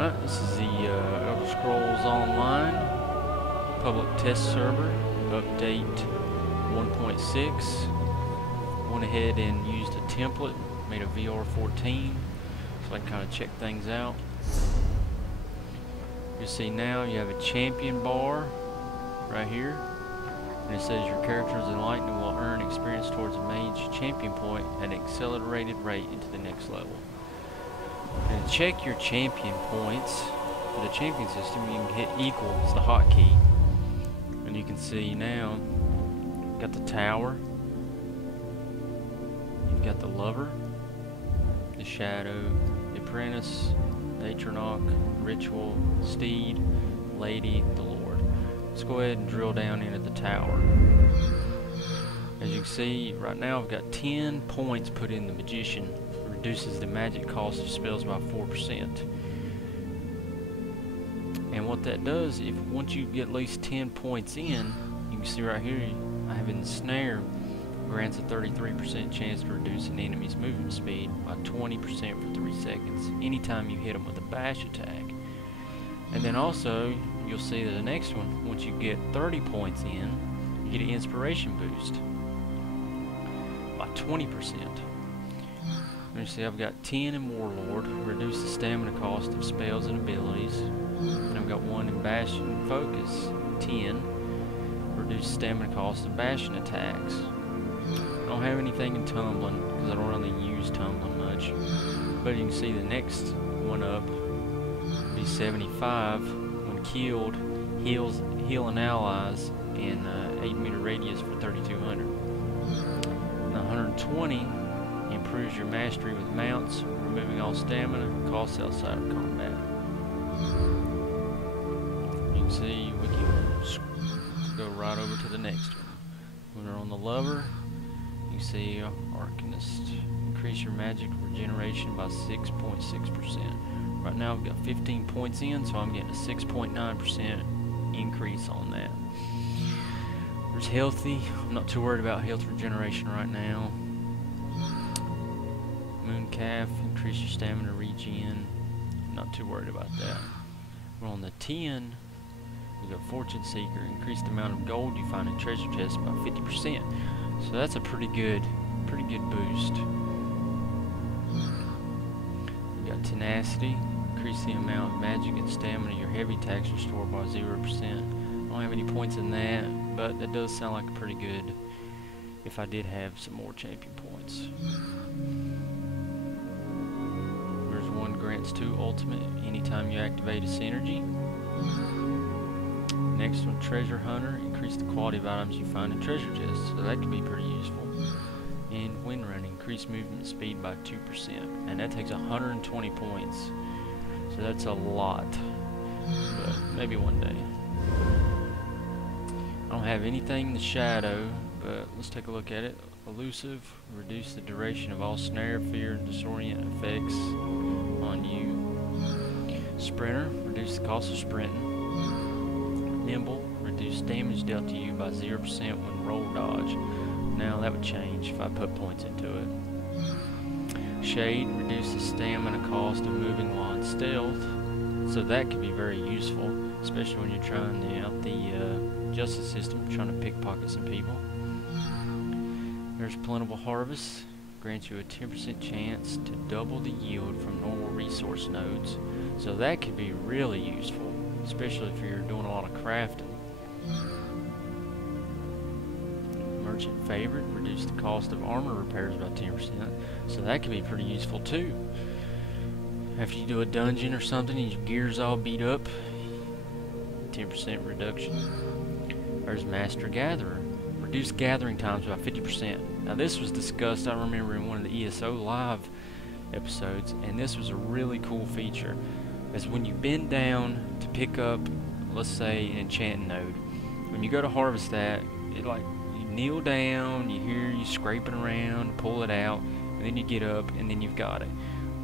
Alright, this is the Elder Scrolls Online public test server, update 1.6. Went ahead and used a template, made a VR14, so I can kind of check things out. You see now you have a champion bar right here, and it says your character is enlightened and will earn experience towards a mage champion point at an accelerated rate into the next level. And check your champion points for the champion system. You can hit equal, it's the hotkey, and you can see now you've got the tower, you've got the lover, the shadow, the apprentice, the Atronach, ritual, Steed, lady, the lord. Let's go ahead and drill down into the tower. As you can see, right now I've got 10 points put in the magician. Reduces the magic cost of spells by 4%. And what that does, if once you get at least 10 points in, you can see right here I have ensnare, grants a 33% chance to reduce an enemy's movement speed by 20% for 3 seconds anytime you hit them with a bash attack. And then also you'll see that the next one, once you get 30 points in, you get an inspiration boost by 20%. You see I've got 10 in Warlord, reduce the stamina cost of spells and abilities. And I've got 1 in Bastion and Focus, 10, reduce stamina cost of Bastion attacks. I don't have anything in Tumbling because I don't really use Tumbling much. But you can see the next one up be 75. When killed, healing allies in 8-meter radius for 3,200. Now 120. Improves your mastery with mounts, removing all stamina costs outside of combat. You can see we can go right over to the next one. When we're on the lover, you see Arcanist. Increase your magic regeneration by 6.6%. Right now I've got 15 points in, so I'm getting a 6.9% increase on that. There's healthy. I'm not too worried about health regeneration right now. Mooncalf, increase your stamina regen. Not too worried about that. We're on the 10. We've got Fortune Seeker, increase the amount of gold you find in treasure chests by 50%. So that's a pretty good boost. We've got Tenacity, increase the amount of magic and stamina your heavy attacks restore by 0%. I don't have any points in that, but that does sound like pretty good if I did have some more champion points. Grants 2 ultimate anytime you activate a synergy. Next one, Treasure Hunter, increase the quality of items you find in treasure chests, so that can be pretty useful. And Wind Run, increase movement speed by 2%, and that takes 120 points, so that's a lot, but maybe one day. I don't have anything in the shadow, but let's take a look at it. Elusive, reduce the duration of all snare, fear, and disorient effects on you. Sprinter, reduce the cost of sprinting. Nimble, reduce damage dealt to you by 0% when roll dodge. Now that would change if I put points into it. Shade, reduce the stamina cost of moving while in stealth. So that could be very useful, especially when you're trying out the justice system, trying to pickpocket some people. There's Plentiful Harvest, grants you a 10% chance to double the yield from normal resource nodes. So that could be really useful, especially if you're doing a lot of crafting. Merchant Favorite, reduce the cost of armor repairs by 10%. So that could be pretty useful too. After you do a dungeon or something and your gear's all beat up, 10% reduction. There's Master Gatherer. Reduce gathering times by 50%. Now this was discussed, I remember, in one of the ESO live episodes, and this was a really cool feature. As when you bend down to pick up, let's say, an enchanting node, when you go to harvest that, it like you kneel down, you hear you scraping around, pull it out, and then you get up, and then you've got it.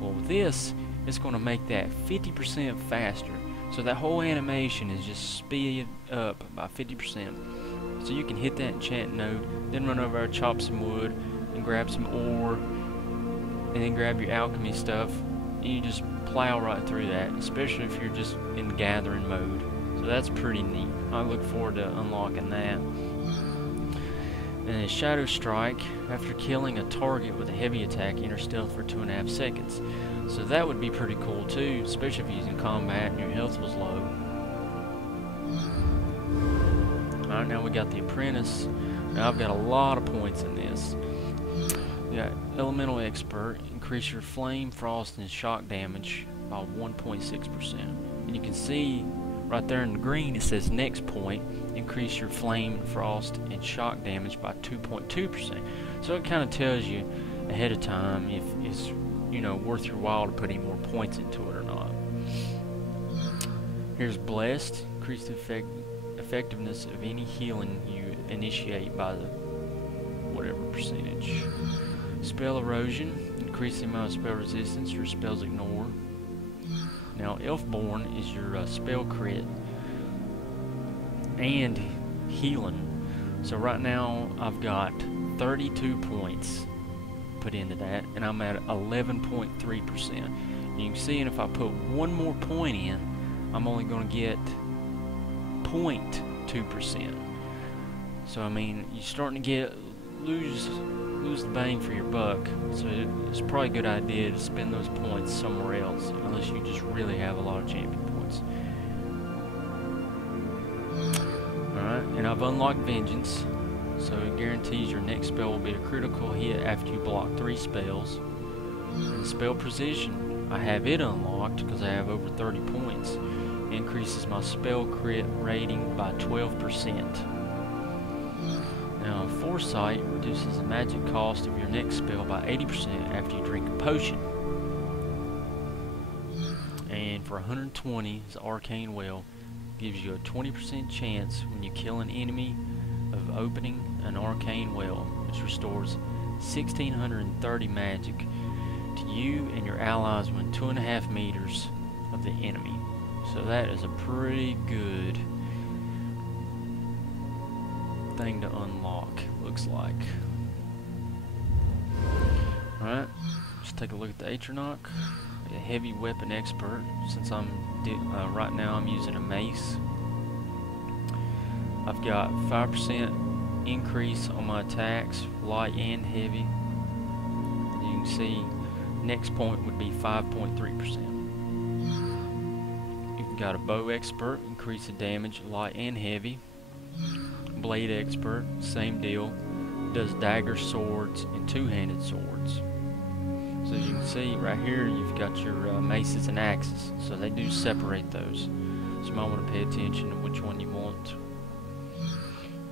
Well, with this, it's going to make that 50% faster. So that whole animation is just speed up by 50%. So you can hit that enchant node, then run over there, chop some wood, and grab some ore, and then grab your alchemy stuff, and you just plow right through that, especially if you're just in gathering mode. So that's pretty neat. I look forward to unlocking that. And then Shadow Strike, after killing a target with a heavy attack, enter stealth for 2.5 seconds. So that would be pretty cool too, especially if you're using combat and your health was low. Alright, now we got the Apprentice. Now I've got a lot of points in this. We got Elemental Expert, increase your flame, frost, and shock damage by 1.6%. And you can see right there in the green it says next point, increase your flame, frost, and shock damage by 2.2%. So it kind of tells you ahead of time if it's, you know, worth your while to put any more points into it or not. Here's Blessed, increase the effectiveness of any healing you initiate by the whatever percentage. Spell Erosion, increase the amount of spell resistance your spells ignore. Now Elfborn is your spell crit and healing. So right now I've got 32 points put into that, and I'm at 11.3%. You can see, and if I put one more point in, I'm only going to get 0.2%. So I mean, you're starting to lose the bang for your buck. So it's probably a good idea to spend those points somewhere else, unless you just really have a lot of champion points. Alright, and I've unlocked Vengeance, so it guarantees your next spell will be a critical hit after you block 3 spells. And Spell Precision, I have it unlocked because I have over 30 points. It increases my spell crit rating by 12%. Now, Foresight reduces the magic cost of your next spell by 80% after you drink a potion. And for 120, the Arcane Well gives you a 20% chance when you kill an enemy of opening an Arcane Well, which restores 1630 magic to you and your allies within 2.5 meters of the enemy. So that is a pretty good thing to unlock, looks like. Alright, let's take a look at the Atronach. A heavy weapon expert, since I'm right now I'm using a mace. I've got 5% increase on my attacks, light and heavy. And you can see next point would be 5.3%. You've got a bow expert, increase the damage, light and heavy. Blade expert, same deal, does dagger, swords, and two-handed swords. So as you can see right here, you've got your maces and axes, so they do separate those. So you might want to pay attention to which one you want.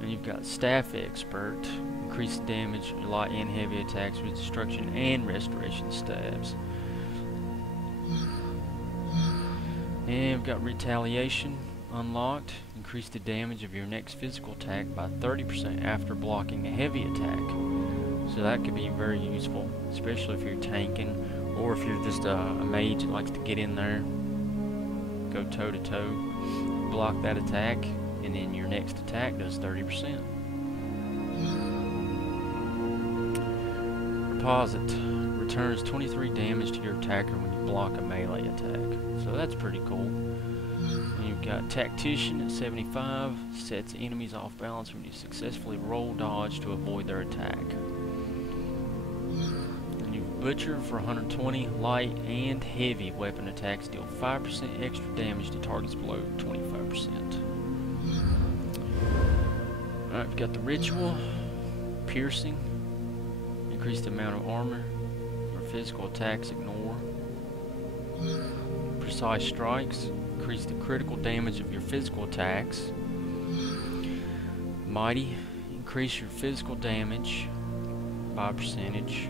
And you've got staff expert, increase the damage, light and heavy attacks with destruction and restoration stabs. And we've got retaliation unlocked, increase the damage of your next physical attack by 30% after blocking a heavy attack. So that could be very useful, especially if you're tanking, or if you're just a mage that likes to get in there, go toe to toe, block that attack, and then your next attack does 30%. Reposit returns 23 damage to your attacker when you block a melee attack. So that's pretty cool. And you've got Tactician at 75, sets enemies off balance when you successfully roll dodge to avoid their attack. And you've Butcher for 120, light and heavy weapon attacks deal 5% extra damage to targets below 25%. Alright, we've got the Ritual, Piercing, increase the amount of armor your physical attacks ignore. Precise Strikes, increase the critical damage of your physical attacks. Mighty, increase your physical damage by a percentage.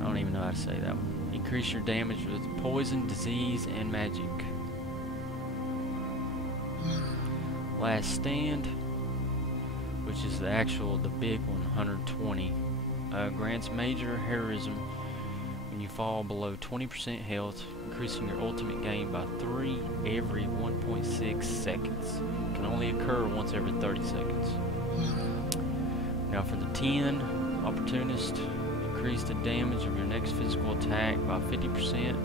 I don't even know how to say that one. Increase your damage with poison, disease, and magic. Last Stand, which is the big one, 120. Grants major heroism when you fall below 20% health, increasing your ultimate gain by 3 every 1.6 seconds. It can only occur once every 30 seconds. Now for the 10, Opportunist, increase the damage of your next physical attack by 50%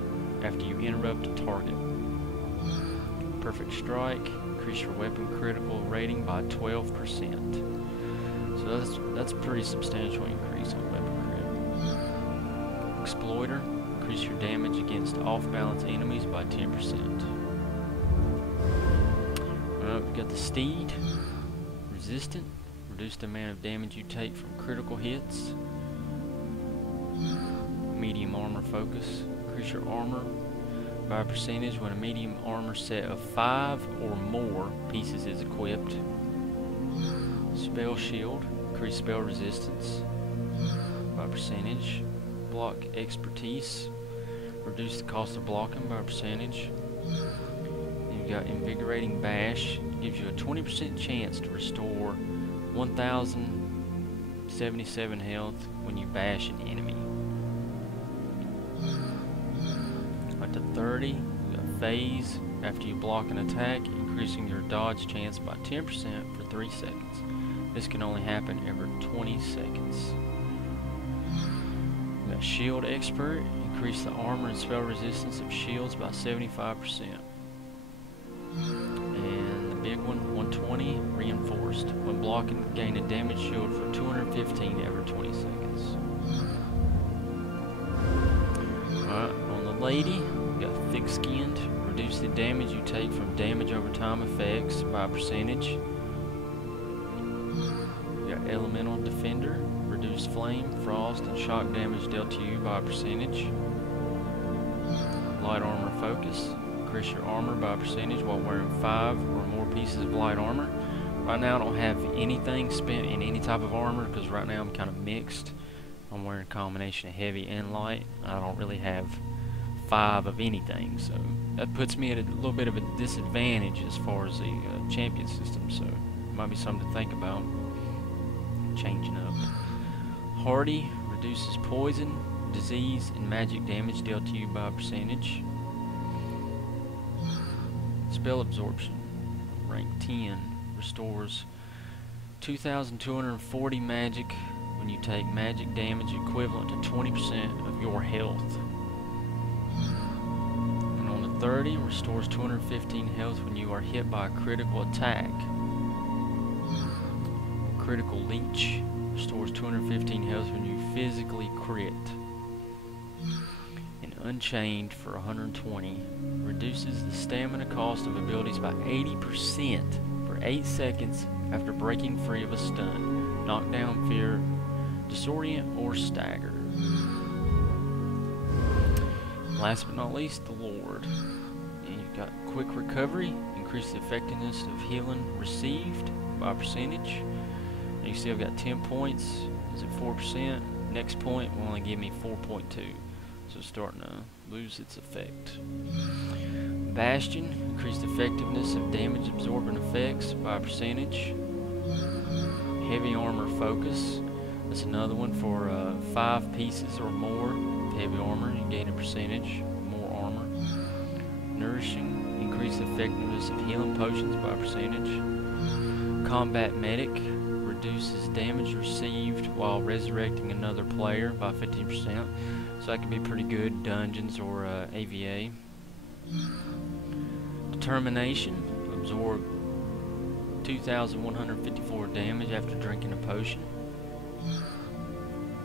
after you interrupt a target. Perfect strike, increase your weapon critical rating by 12%. So that's a pretty substantial increase on weapon crit. Exploiter, increase your damage against off-balance enemies by 10%. We've got the Steed, resistant, reduce the amount of damage you take from critical hits. Medium armor focus, increase your armor by a percentage when a medium armor set of 5 or more pieces is equipped. Spell shield, increase spell resistance by a percentage. Block expertise, reduce the cost of blocking by a percentage. You've got invigorating bash, gives you a 20% chance to restore 1077 health when you bash an enemy. Up to 30, you got phase. After you block an attack, increasing your dodge chance by 10% for 3 seconds. This can only happen every 20 seconds. You got shield expert, increase the armor and spell resistance of shields by 75%. And the big one, 120, reinforced. When blocking, gain a damage shield for 215 every 20 seconds. Alright, on the lady, we got thick-skinned. Reduce the damage you take from damage over time effects by a percentage. We got elemental defender. Reduce flame, frost, and shock damage dealt to you by a percentage. Light armor focus. Increase your armor by a percentage while wearing 5 or more pieces of light armor. Right now I don't have anything spent in any type of armor because right now I'm kind of mixed. I'm wearing a combination of heavy and light. I don't really have 5 of anything, so that puts me at a little bit of a disadvantage as far as the champion system, so it might be something to think about changing up. Hardy reduces poison, disease, and magic damage dealt to you by a percentage. Spell absorption, rank 10, restores 2,240 magic when you take magic damage equivalent to 20% of your health. And on the 30, restores 215 health when you are hit by a critical attack. Critical leech restores 215 health when you physically crit. And Unchained for 120 reduces the stamina cost of abilities by 80% for 8 seconds after breaking free of a stun, knockdown, fear, disorient, or stagger. Last but not least, the Lord. And you've got quick recovery, increase the effectiveness of healing received by a percentage. And you see I've got 10 points. Is it 4%? Next point will only give me 4.2. So it's starting to lose its effect. Bastion, increased effectiveness of damage absorbing effects by a percentage. Heavy armor focus. That's another one for 5 pieces or more of heavy armor. You gain a percentage more armor. Nourishing, increased effectiveness of healing potions by a percentage. Combat medic, reduces damage received while resurrecting another player by 15%. So that could be pretty good, dungeons or AVA. Determination, absorb 2,154 damage after drinking a potion.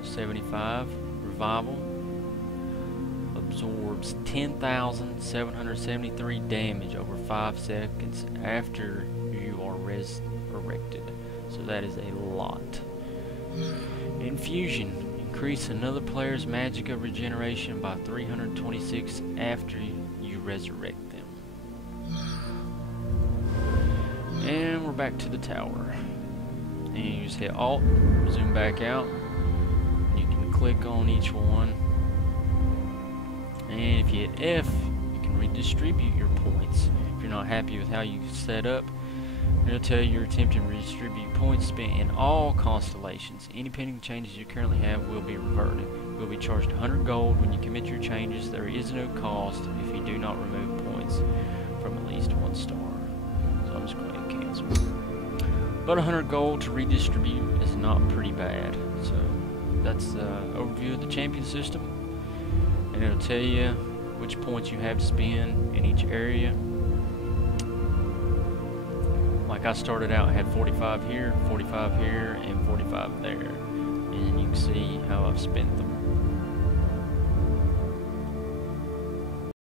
75, revival, absorbs 10,773 damage over 5 seconds after you are resurrected. So that is a lot. Infusion, increase another player's magicka regeneration by 326 after you resurrect them. And we're back to the tower. And you just hit Alt, zoom back out. You can click on each one. And if you hit F, you can redistribute your points. If you're not happy with how you set up, it'll tell you you're attempting to redistribute points spent in all constellations. Any pending changes you currently have will be reverted. You'll be charged 100 gold when you commit your changes. There is no cost if you do not remove points from at least 1 star. So I'm just going to cancel. But 100 gold to redistribute is not pretty bad. So that's the overview of the champion system, and it'll tell you which points you have to spend in each area. Like I started out, I had 45 here, 45 here, and 45 there, and you can see how I've spent them.